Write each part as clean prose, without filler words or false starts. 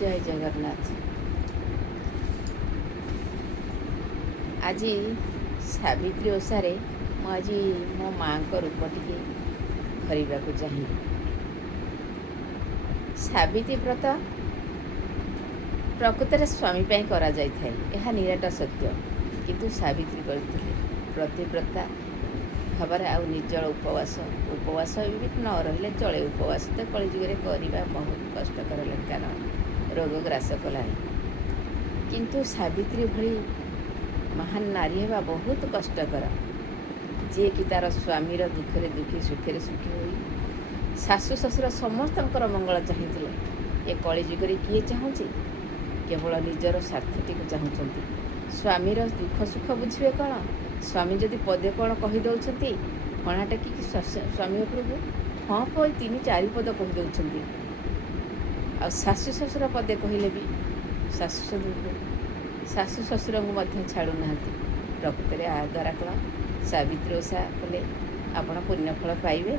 जय जगन्नाथ। आज सावित्री ओषारे आज मो माँ को रूप टे धरवा को चाहिए। सावित्री व्रत प्रकृत स्वामी करा जाय थाए, यह निराट सत्य। किंतु सावित्री करथिले प्रतिव्रता भाव आ निर्जल उपवास भी न रही चले। उपवास तो कलिजुगे करवा बहुत कष्टकर, कारण रोग ग्रास कला। किंतु सावित्री भली महान नारी हेबा बहुत कष्टकर, जी कि तार स्वामीर दुखे दुखी सुखे सुखी होई शाशु शशुर समस्त मंगल चाहिए। ये कलिजुगे किए चाहूँगी? केवल निजर स्वार्थटी को चाहूँगी। स्वामीर दुख सुख बुझे कौन? स्वामी जदि पदे कौन कहीदे फणा टेकिकी स्वामी उपरକୁ हाँ पई 3-4 पद कहीदे। आ शाशु शशुर पदे कहले भी शाशु शशुर को छाड़ूना। प्रकृत में आ द्वारा कौन सावित्री ओषा कले आपण पुण्यफल पाइबे।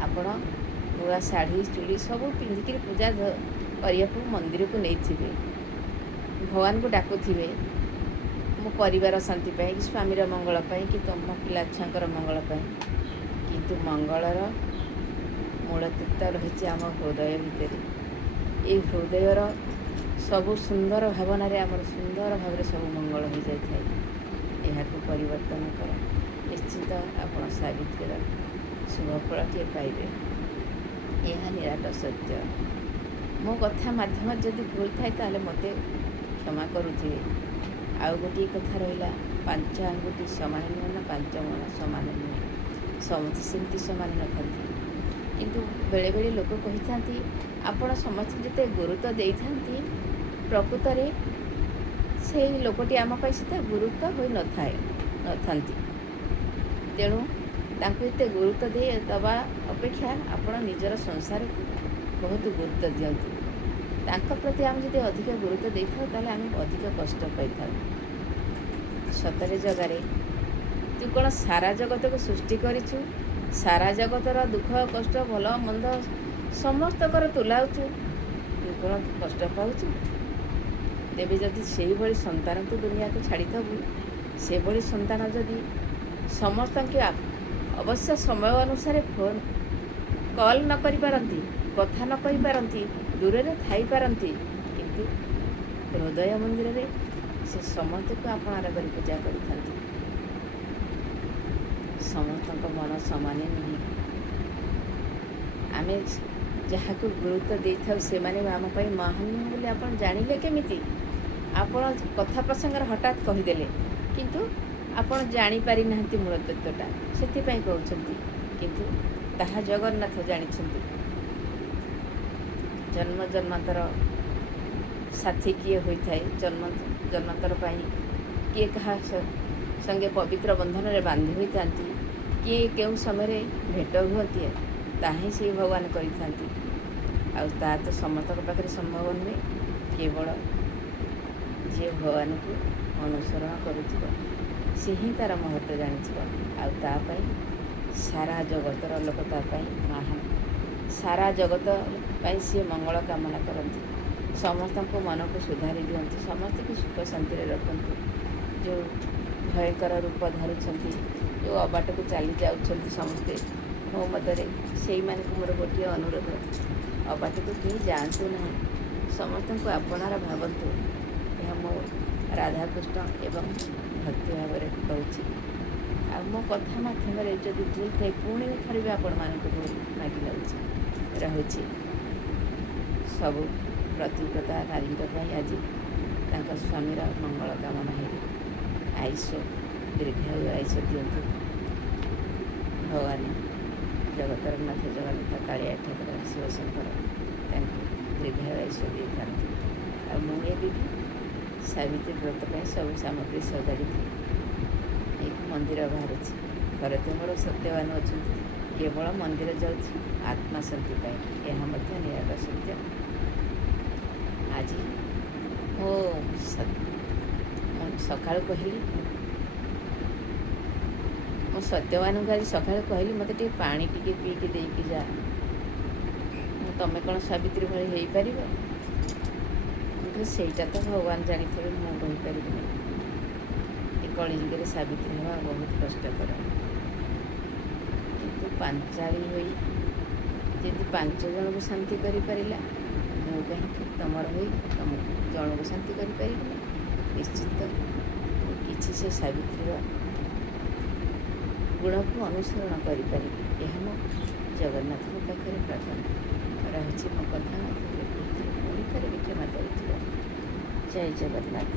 आपण नुआ शाढ़ी चूड़ी सब पिंधिकी पूजा करने को मंदिर को नहीं भगवान को डाकुवे, मो परिवार शांति पाई कि स्वामीर मंगल पाई कि तुम पिला छुआर मंगल पाई। किंतु मंगलर मूल तत्व रही आम हृदय भितर। ये हृदयर सब सुंदर भावना आम सुंदर भाव सब मंगल हो जाए। यह परिवर्तन कर निश्चित आप सावित्रीर शुभफल टे पाइबे। यह निराट सत्य। मो कथा माध्यम जदि भूल थाए ताले मते क्षमा करुथिबे। आउ गोटे कथा रहा, 5 आंगुठी समान नुह ना 5 मण समान नुहे, समस्त सेमती समान न था। किंतु बेले बेले लोक कही था आपण समस्त जिते गुरुत्व दे था, प्रकृत में से लोकटी आम से गुरुत्व हो न था। तेणु एत गुरुत्व दे दबा अपेक्षा आपण निजर संसार को बहुत गुरुत्व दियंतु। तांका प्रति आम जब अधिक गुरुत्व दे था आम अधिक कष्ट पाई था। सतरे जगार तू कौन सारा जगत को सृष्टि करिछु, सारा जगतर दुख कष्ट भल मंद समस्त तुलाऊछु, तू कौन कष्ट पाऊछु? तेबे जदि से भली संतान तू दुनिया को छाड़ी थबु, से भली संतान जदि समस्त अवश्य समय अनुसार फोन कॉल न करि पारंती, कथा न कहि पारंती, दूर में थाई पारंती, किंतु हृदय मंदिर में से समस्त को आपणार कर पूजा करते। समस्त मन सामान नुहे। आम जहाँ को गुरुत्व दे था से आम महान नुह बोली आप जानिले केमिति? आपण कथा प्रसंग हठात कहीदेले, किंतु आपण जानीपारी ना मूल तत्वटा, से कहते। किंतु ताहा जगन्नाथ जानिछंती। जन्म जन्मांतर साथी किए होता है, जन्म जन्मांतर किए कहा संगे पवित्र बंधन में बांधी होता, किए केउ समय भेट हुए ताही से भगवान करिथांती। आ तो समस्त पाखे संभव नुहे। केवल जी भगवान को अनुसरण करुथिब से ही तार महत्व जानी। आपाई सारा जगतर लोक महान, सारा जगत पाई सी मंगल कामना करती। समस्त को मन को सुधारी दिंतु, समस्त को सुख शांति रखु। जो भयंकर रूप धरुंच, जो अबाट को चली जाऊँ समस्ते, मो मतरे से मोर गोटे अनुरोध, अबाट को कहीं जातु ना, समस्त को आपणार भावतु। यह मो राधाकृष्ण एवं भक्ति भाव में कहूँ। आ मो कथा मध्यम जदि भूल थे पुणी थर भी आपण मानक मागि रहुछि। सबु प्रतिव्रता नारी आज स्वामीर मंगल कामना है। आयुष दीर्घायु आयुष दिंतु भगवान जगतर नाथ जगन्नाथ कालिया ठाकुर शिवशंकर दीर्घायु आयुष दे था। मुझे भी सावित्री व्रत पर सब सामग्री सजाड़ी एक मंदिर बाहर घरे तो मोर सत्यवान अच्छा, केवल मंदिर जाऊँ आत्मा शांति पाए। यह निराट सत्य। आज मो सका कहली मो सत्यवान को आज सका कहली मत टे पानी टी पीकी देकी जा। तुम कौन सावित्री भाई हो पार? ମୁଁ କହିଲି ସେଇଟା ତ ଭଗବାନ ଜାଣିଥିବେ, ମୁଁ କହିପାରିବିନି। ଏ କଳିଯୁଗରେ ସାବିତ୍ରୀ ହେବା ବହୁତ କଷ୍ଟକର। କିନ୍ତୁ ପାଞ୍ଚାଳି ହୋଇ ଯଦି 5 ଜଣଙ୍କୁ ଶାନ୍ତି କରିପାରିଲା, ମୁଁ କାହିଁକି ତମର ହୋଇ ତମକୁ ଜଣକୁ ଶାନ୍ତି କରିପାରିବିନି? ନିଶ୍ଚିତ ମୁଁ କିଛି ସେ ସାବିତ୍ରୀର ଗୁଣକୁ ଅନୁସରଣ କରିପାରିବି। ଏହା ମୋ ଜଗନ୍ନାଥଙ୍କ ପାଖରେ ପ୍ରାର୍ଥନା ରହିଛି। ମୋ କଥା ପୁଣି ଥରେ ବି କ୍ଷମା କରିଥିବ। ଜୟ ଜଗନ୍ନାଥ।